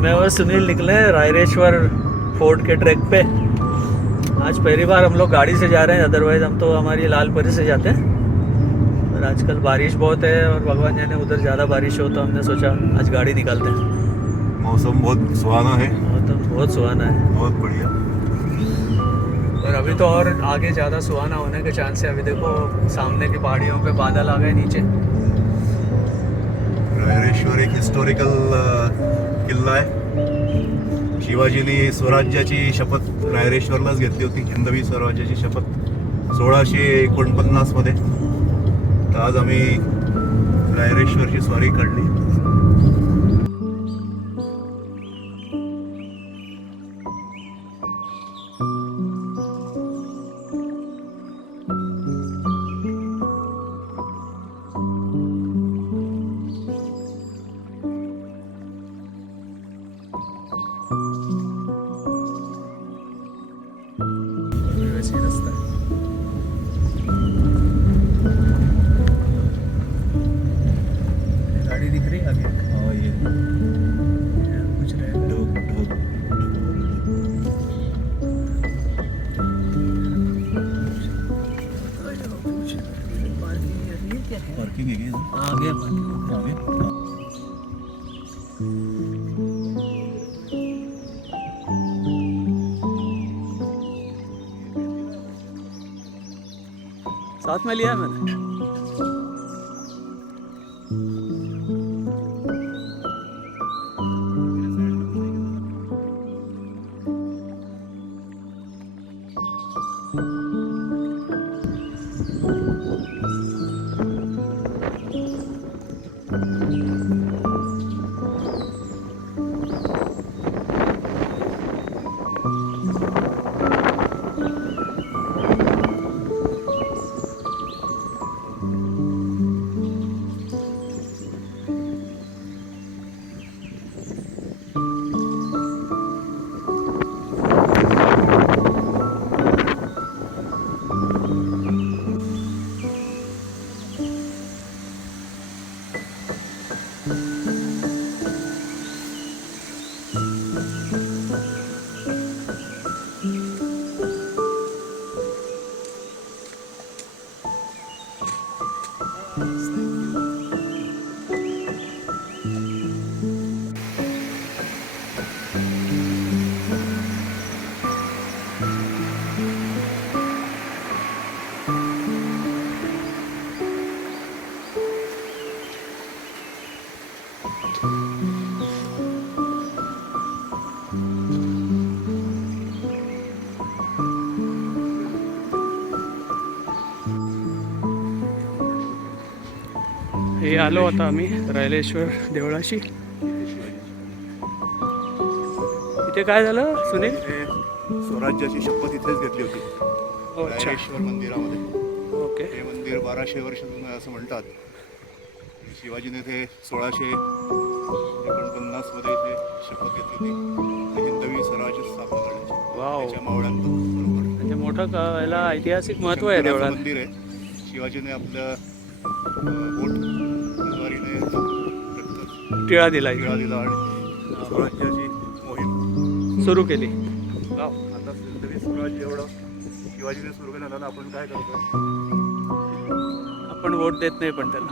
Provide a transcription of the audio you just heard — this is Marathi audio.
मैं और सुनील निकले रायरेश्वर फोर्ट के ट्रैक पे। आज पहली बार हम लोग गाड़ी से जा रहे हैं, अदरवाइज हम तो हमारी लालपरी से जाते हैं। पर आजकल बारिश बहुत है और भगवान जाने उधर ज़्यादा बारिश हो, तो हमने सोचा आज गाड़ी निकालते हैं। मौसम बहुत सुहाना है, बहुत सुहाना है, बहुत बढ़िया। और अभी तो और आगे ज़्यादा सुहाना होने के चांस है। अभी देखो सामने की पहाड़ियों पे बादल आ गए नीचे। रायरेश्वर एक हिस्टोरिकल किल्ला आहे। शिवाजीने स्वराज्याची शपथ रायरेश्वरलाच घेतली होती, हिंदवी स्वराज्याची शपथ 1649 मध्ये। तर आज आम्ही रायरेश्वरची स्वारी काढली। रस्ता गाड़ी दिख रही है आगे। हाँ, ये कुछ रहे पार्किंग है क्या? आगे आगे साथ में लिया है मैंने। हे आलो आता आम्ही रायरेश्वर देवळाशी। इथे काय झालं सुनील? स्वराज्याची शपथ इथेच घेतली होती, अच्छा, रायरेश्वर मंदिरामध्ये। ओके। हे मंदिर 1200 वर्ष जुनं आहे असं म्हणतात। शिवाजीने ते 1649 मध्ये इथे शपथ घेतली होती, हिंदवी स्वराज्य स्थापना करण्याची। वाव, त्याच्या मावळ्यांबरोबर म्हणजे मोठं याला ऐतिहासिक महत्व आहे देवळात। मंदिर आहे। शिवाजीने आपल्या बोट तलवारीने टिळा दिला आणि स्वराज्याची मोहीम सुरू केली। आता हिंदवी स्वराज्य एवढं शिवाजीने सुरू केलं, आपण काय करतो? आपण वोट देत नाही पण त्याला।